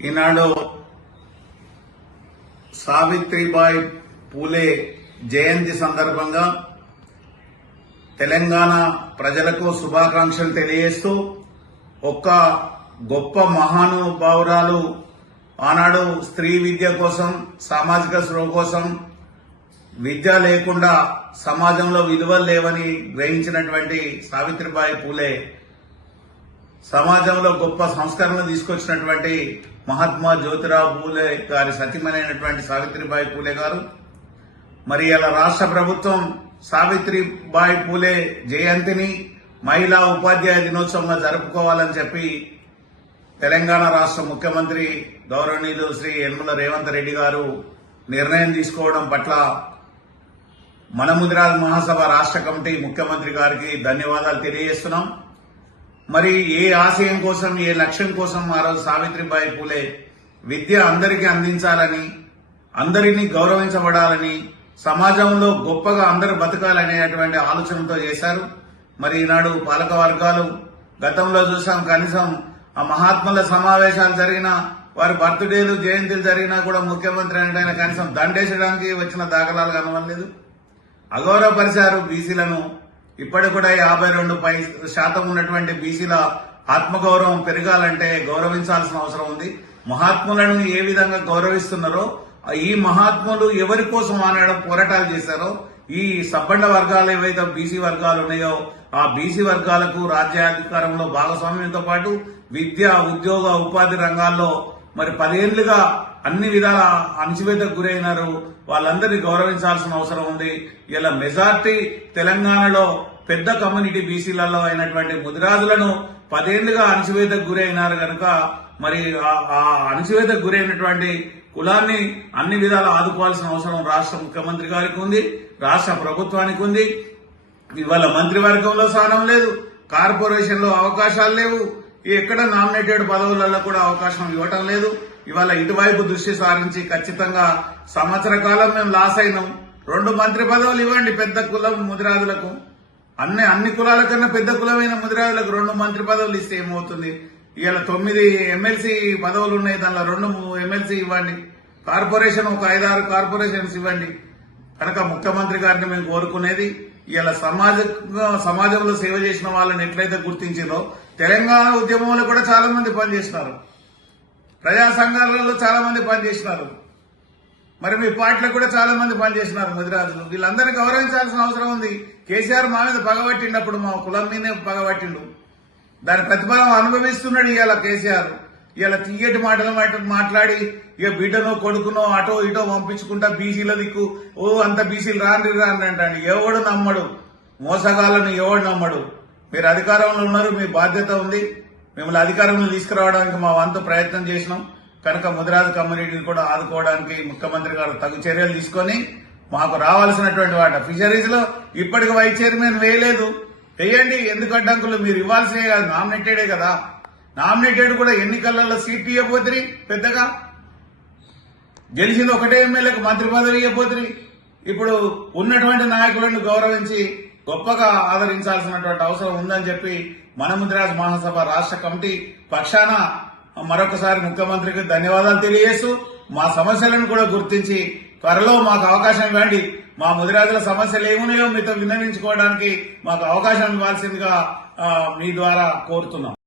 ఈనాడు సావిత్రిబాయి పూలే జయంతి సందర్భంగా తెలంగాణ ప్రజలకు శుభాకాంక్షలు తెలియజేస్తూ ఒక్క గొప్ప మహానుభావురాలు ఆనాడు స్త్రీ విద్య కోసం సామాజిక స్పృహ కోసం విద్య లేకుండా సమాజంలో విలువలు లేవని గ్రహించినటువంటి సావిత్రిబాయి పూలే సమాజంలో గొప్ప సంస్కరణ తీసుకొచ్చినటువంటి మహాత్మా జ్యోతిరావు పూలే గారి సతీమనైనటువంటి సావిత్రిబాయి పూలే గారు మరి ఇలా రాష్ట్ర ప్రభుత్వం సావిత్రిబాయి పూలే జయంతిని మహిళా ఉపాధ్యాయ దినోత్సవంగా జరుపుకోవాలని చెప్పి తెలంగాణ రాష్ట్ర ముఖ్యమంత్రి గౌరవనీయులు శ్రీ యనమల రేవంత్ రెడ్డి గారు నిర్ణయం తీసుకోవడం పట్ల మనముదిరాజ్ మహాసభ రాష్ట్ర కమిటీ ముఖ్యమంత్రి గారికి ధన్యవాదాలు తెలియజేస్తున్నాం. మరి ఏ ఆశయం కోసం ఏ లక్ష్యం కోసం ఆ రోజు సావిత్రిబాయి పూలే విద్య అందరికీ అందించాలని అందరినీ గౌరవించబడాలని సమాజంలో గొప్పగా అందరూ బతకాలనేటువంటి ఆలోచనతో చేశారు. మరి ఈనాడు పాలక వర్గాలు గతంలో చూసాం కనీసం ఆ మహాత్ముల సమావేశాలు జరిగినా వారి బర్త్డేలు జయంతులు జరిగినా కూడా ముఖ్యమంత్రి అంటే కనీసం దండేసడానికి వచ్చిన దాఖలాలు కనవలేదు అగౌరవపరిచారు బీసీలను ఇప్పటికి కూడా యాభై రెండు పై శాతం ఉన్నటువంటి బీసీల ఆత్మగౌరవం పెరగాలంటే గౌరవించాల్సిన అవసరం ఉంది. మహాత్ములను ఏ విధంగా గౌరవిస్తున్నారో ఈ మహాత్ములు ఎవరి కోసం ఆనాడ పోరాటాలు చేశారో ఈ సబ్బండ వర్గాలు ఏవైతే బీసీ వర్గాలు ఉన్నాయో ఆ బీసీ వర్గాలకు రాజ్యాధికారంలో భాగస్వామ్యంతో పాటు విద్య ఉద్యోగ ఉపాధి రంగాల్లో మరి పదేళ్ళుగా అన్ని విధాల అణచివేతకు గురైనారు. వాళ్ళందరినీ గౌరవించాల్సిన అవసరం ఉంది. ఇలా మెజార్టీ తెలంగాణలో పెద్ద కమ్యూనిటీ బీసీలలో అయినటువంటి ముదిరాజులను పదేళ్ళుగా అణచివేతకు గురైనారు కనుక మరి ఆ- ఆ అణచివేతకు గురైనటువంటి కులాన్ని అన్ని విధాలు ఆదుకోవాల్సిన అవసరం రాష్ట్ర ముఖ్యమంత్రి గారికి ఉంది రాష్ట్ర ప్రభుత్వానికి ఉంది. ఇవాళ మంత్రివర్గంలో స్థానం లేదు. కార్పొరేషన్లో అవకాశాలు లేవు. ఎక్కడ నామినేటెడ్ పదవులలో కూడా అవకాశం ఇవ్వటం లేదు. ఇవాళ ఇటువైపు దృష్టి సారించి ఖచ్చితంగా సంవత్సర కాలం మేము లాస్ అయినాం. రెండు మంత్రి పదవులు ఇవ్వండి పెద్ద కులం ముదిరాజులకు అన్ని అన్ని కులాల కన్నా పెద్ద కులమైన ముదిరాజులకు రెండు మంత్రి పదవులు ఇస్తే ఏమవుతుంది? ఇవాళ తొమ్మిది ఎమ్మెల్సీ పదవులు ఉన్నాయి దానిలో రెండు ఎమ్మెల్సీ ఇవ్వండి. కార్పొరేషన్ ఒక ఐదారు కార్పొరేషన్స్ ఇవ్వండి. కనుక ముఖ్యమంత్రి గారిని మేము కోరుకునేది ఇలా సమాజ సమాజంలో సేవ చేసిన వాళ్ళని ఎట్లయితే గుర్తించిందో తెలంగాణ ఉద్యమంలో కూడా చాలా మంది పనిచేసినారు. ప్రజా సంఘాలలో చాలా మంది పనిచేసినారు. మరి మీ పార్టీలో కూడా చాలా మంది పనిచేసినారు ముదిరాజులు. వీళ్ళందరినీ గౌరవించాల్సిన అవసరం ఉంది. కేసీఆర్ మా మీద పగబట్టిండప్పుడు మా కులం మీదే పగబట్టిండు దాని ప్రతిఫలం అనుభవిస్తున్నాడు ఇవాళ కేసీఆర్. ఇవాళ తీయటి మాటలు మాట్లాడి ఇక బిడ్డనో కొడుకునో అటో ఇటో పంపించుకుంటా బీసీల దిక్కు. ఓ అంత బీసీలు రాండి రాండి అంటాడు. ఎవడు నమ్మడు? మోసగాళ్ళను ఎవడు నమ్మడు? మీరు అధికారంలో ఉన్నారు మీ బాధ్యత ఉంది. మిమ్మల్ని అధికారంలో తీసుకురావడానికి మా వంతు ప్రయత్నం చేసినాం. కనుక ముదిరాజు కమ్యూనిటీని కూడా ఆదుకోవడానికి ముఖ్యమంత్రి గారు తగు చర్యలు తీసుకొని మాకు రావాల్సినటువంటి వాట. ఫిషరీస్లో ఇప్పటికి వైస్ చైర్మన్ వేయలేదు. వేయండి ఎందుకు అడ్డంకులు? మీరు ఇవ్వాల్సినే కాదు నామినేటెడే కదా. నామినేటెడ్ కూడా ఎన్నికలలో సీట్ ఇవ్వబోతురి పెద్దగా. గెలిచింది ఒకటే ఎమ్మెల్యేకి మంత్రి పదవి ఇవ్వబోతురి ఇప్పుడు ఉన్నటువంటి నాయకులను గౌరవించి గొప్పగా ఆదరించాల్సినటువంటి అవసరం ఉందని చెప్పి మనముద్రాజ్ మహాసభ రాష్ట్ర కమిటీ పక్షాన మరొకసారి ముఖ్యమంత్రికి ధన్యవాదాలు తెలియజేస్తూ మా సమస్యలను కూడా గుర్తించి త్వరలో మాకు అవకాశం ఇవ్వండి. మా ముదిరాజుల సమస్యలు ఏమున్నాయో మీతో విన్నవించుకోవడానికి మాకు అవకాశం ఇవ్వాల్సిందిగా మీ ద్వారా కోరుతున్నాం.